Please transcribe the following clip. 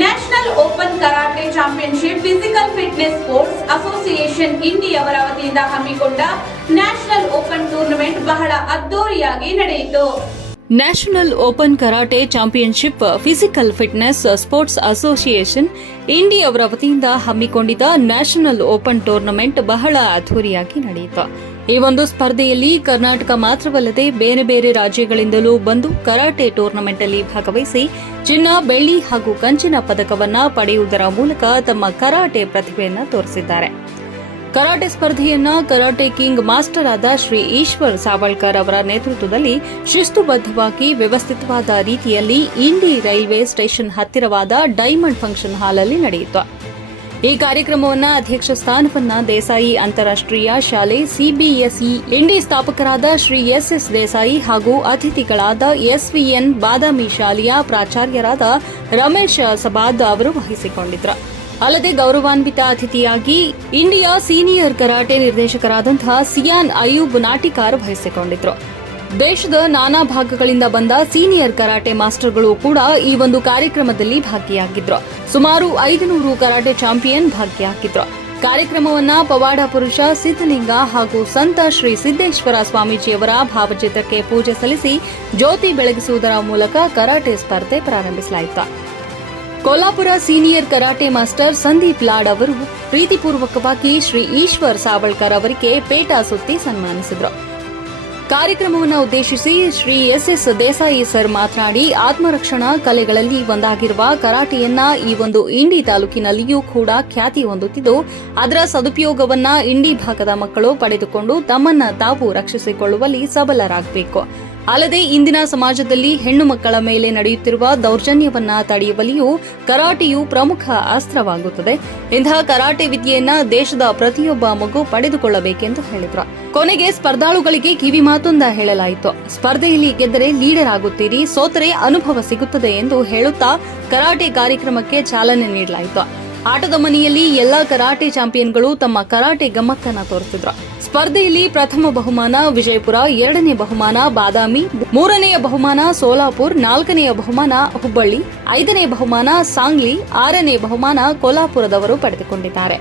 National open karate championship physical fitness sports association ಇಂಡಿಯಾವರ ವತಿಯಿಂದ ಹಮ್ಮಿಕೊಂಡ ನ್ಯಾಷನಲ್ ಓಪನ್ ಟೂರ್ನಮೆಂಟ್ ಬಹಳ ಅದ್ದೂರಿಯಾಗಿ ನಡೆಯಿತು. National open karate championship physical fitness sports association ಇಂಡಿಯಾವರ ವತಿಯಿಂದ ಹಮ್ಮಿಕೊಂಡಿದ್ದ ನ್ಯಾಷನಲ್ ಓಪನ್ ಟೂರ್ನಮೆಂಟ್ ಬಹಳ ಅದ್ದೂರಿಯಾಗಿ ನಡೆಯಿತು. ಈ ಒಂದು ಸ್ಪರ್ಧೆಯಲ್ಲಿ ಕರ್ನಾಟಕ ಮಾತ್ರವಲ್ಲದೆ ಬೇರೆ ಬೇರೆ ರಾಜ್ಯಗಳಿಂದಲೂ ಬಂದು ಕರಾಟೆ ಟೂರ್ನಮೆಂಟ್ ಅಲ್ಲಿ ಭಾಗವಹಿಸಿ ಚಿನ್ನ, ಬೆಳ್ಳಿ ಹಾಗೂ ಕಂಚಿನ ಪದಕವನ್ನ ಪಡೆಯುವುದರ ಮೂಲಕ ತಮ್ಮ ಕರಾಟೆ ಪ್ರತಿಭೆಯನ್ನು ತೋರಿಸಿದ್ದಾರೆ. ಕರಾಟೆ ಸ್ಪರ್ಧೆಯನ್ನ ಕರಾಟೆ ಕಿಂಗ್ ಮಾಸ್ಟರ್ ಆದ ಶ್ರೀ ಈಶ್ವರ್ ಸಾವಳ್ಕರ್ ಅವರ ನೇತೃತ್ವದಲ್ಲಿ ಶಿಸ್ತುಬದ್ಧವಾಗಿ ವ್ಯವಸ್ಥಿತವಾದ ರೀತಿಯಲ್ಲಿ ಇಂಡಿ ರೈಲ್ವೆ ಸ್ಟೇಷನ್ ಹತ್ತಿರವಾದ ಡೈಮಂಡ್ ಫಂಕ್ಷನ್ ಹಾಲ್ ಅಲ್ಲಿ ನಡೆಯಿತು. ಈ ಕಾರ್ಯಕ್ರಮವನ್ನು ಅಧ್ಯಕ್ಷ ಸ್ಥಾನವನ್ನ ದೇಸಾಯಿ ಅಂತಾರಾಷ್ಟ್ರೀಯ ಶಾಲೆ ಸಿಬಿಎಸ್ಇ ಇಂಡಿ ಸ್ಥಾಪಕರಾದ ಶ್ರೀ ಎಸ್ಎಸ್ ದೇಸಾಯಿ ಹಾಗೂ ಅತಿಥಿಗಳಾದ ಎಸ್ವಿಎನ್ ಬಾದಾಮಿ ಶಾಲೆಯ ಪ್ರಾಚಾರ್ಯರಾದ ರಮೇಶ್ ಸಬಾದ್ ಅವರು ವಹಿಸಿಕೊಂಡಿದ್ದರು. ಅಲ್ಲದೆ ಗೌರವಾನ್ವಿತ ಅತಿಥಿಯಾಗಿ ಇಂಡಿಯಾ ಸೀನಿಯರ್ ಕರಾಟೆ ನಿರ್ದೇಶಕರಾದಂತಹ ಸಿಯಾನ್ ಅಯೂಬ್ ನಾಟಿಕಾರ್ ವಹಿಸಿಕೊಂಡಿದ್ರು. ದೇಶದ ನಾನಾ ಭಾಗಗಳಿಂದ ಬಂದ ಸೀನಿಯರ್ ಕರಾಟೆ ಮಾಸ್ಟರ್ಗಳು ಕೂಡ ಈ ಒಂದು ಕಾರ್ಯಕ್ರಮದಲ್ಲಿ ಭಾಗಿಯಾಗಿದ್ರು. ಸುಮಾರು 500 ಕರಾಟೆ ಚಾಂಪಿಯನ್ ಭಾಗಿಯಾಗಿದ್ರು. ಕಾರ್ಯಕ್ರಮವನ್ನ ಪವಾಡ ಪುರುಷ ಸಿದ್ದಲಿಂಗ ಹಾಗೂ ಸಂತ ಶ್ರೀ ಸಿದ್ದೇಶ್ವರ ಸ್ವಾಮೀಜಿಯವರ ಭಾವಚಿತ್ರಕ್ಕೆ ಪೂಜೆ ಸಲ್ಲಿಸಿ ಜ್ಯೋತಿ ಬೆಳಗಿಸುವುದರ ಮೂಲಕ ಕರಾಟೆ ಸ್ಪರ್ಧೆ ಪ್ರಾರಂಭಿಸಲಾಯಿತು. Kolhapur senior karate master Sandeep Lad ಅವರು ಪ್ರೀತಿಪೂರ್ವಕವಾಗಿ ಶ್ರೀ ಈಶ್ವರ್ ಸಾವಳ್ಕರ್ ಅವರಿಗೆ ಪೇಟ ಸುತ್ತಿ ಸನ್ಮಾನಿಸಿದರು. ಕಾರ್ಯಕ್ರಮವನ್ನು ಉದ್ದೇಶಿಸಿ ಶ್ರೀ ಎಸ್ಎಸ್ ದೇಸಾಯಿ ಸರ್ ಮಾತನಾಡಿ, ಆತ್ಮರಕ್ಷಣಾ ಕಲೆಗಳಲ್ಲಿ ಒಂದಾಗಿರುವ ಕರಾಟೆಯನ್ನ ಈ ಒಂದು ಇಂಡಿ ತಾಲೂಕಿನಲ್ಲಿಯೂ ಕೂಡ ಖ್ಯಾತಿ ಹೊಂದುತ್ತಿದ್ದು, ಅದರ ಸದುಪಯೋಗವನ್ನ ಇಂಡಿ ಭಾಗದ ಮಕ್ಕಳು ಪಡೆದುಕೊಂಡು ತಮ್ಮನ್ನ ತಾವು ರಕ್ಷಿಸಿಕೊಳ್ಳುವಲ್ಲಿ ಸಬಲರಾಗಬೇಕು. ಅಲ್ಲದೆ ಇಂದಿನ ಸಮಾಜದಲ್ಲಿ ಹೆಣ್ಣು ಮಕ್ಕಳ ಮೇಲೆ ನಡೆಯುತ್ತಿರುವ ದೌರ್ಜನ್ಯವನ್ನ ತಡೆಯುವಲ್ಲಿಯೂ ಕರಾಟೆಯು ಪ್ರಮುಖ ಅಸ್ತ್ರವಾಗುತ್ತದೆ. ಇಂತಹ ಕರಾಟೆ ವಿದ್ಯೆಯನ್ನ ದೇಶದ ಪ್ರತಿಯೊಬ್ಬ ಮಗು ಪಡೆದುಕೊಳ್ಳಬೇಕೆಂದು ಹೇಳಿದರು. ಕೊನೆಗೆ ಸ್ಪರ್ಧಾಳುಗಳಿಗೆ ಕಿವಿ ಮಾತೊಂದ ಹೇಳಲಾಯಿತು. ಸ್ಪರ್ಧೆಯಲ್ಲಿ ಗೆದ್ದರೆ ಲೀಡರ್ ಆಗುತ್ತೀರಿ, ಸೋತರೆ ಅನುಭವ ಸಿಗುತ್ತದೆ ಎಂದು ಹೇಳುತ್ತಾ ಕರಾಟೆ ಕಾರ್ಯಕ್ರಮಕ್ಕೆ ಚಾಲನೆ ನೀಡಲಾಯಿತು. ಆಟದ ಮನೆಯಲ್ಲಿ ಎಲ್ಲಾ ಕರಾಟೆ ಚಾಂಪಿಯನ್ಗಳು ತಮ್ಮ ಕರಾಟೆ ಗಮ್ಮತ್ತನ್ನು ತೋರಿಸಿದ್ರು. ಸ್ಪರ್ಧೆಯಲ್ಲಿ ಪ್ರಥಮ ಬಹುಮಾನ ವಿಜಯಪುರ, 2ನೇ ಬಹುಮಾನ ಬಾದಾಮಿ, 3ನೆಯ ಬಹುಮಾನ ಸೋಲಾಪುರ್, 4ನೆಯ ಬಹುಮಾನ ಹುಬ್ಬಳ್ಳಿ, 5ನೇ ಬಹುಮಾನ ಸಾಂಗ್ಲಿ, 6ನೇ ಬಹುಮಾನ ಕೊಲ್ಲಾಪುರದವರು ಪಡೆದುಕೊಂಡಿದ್ದಾರೆ.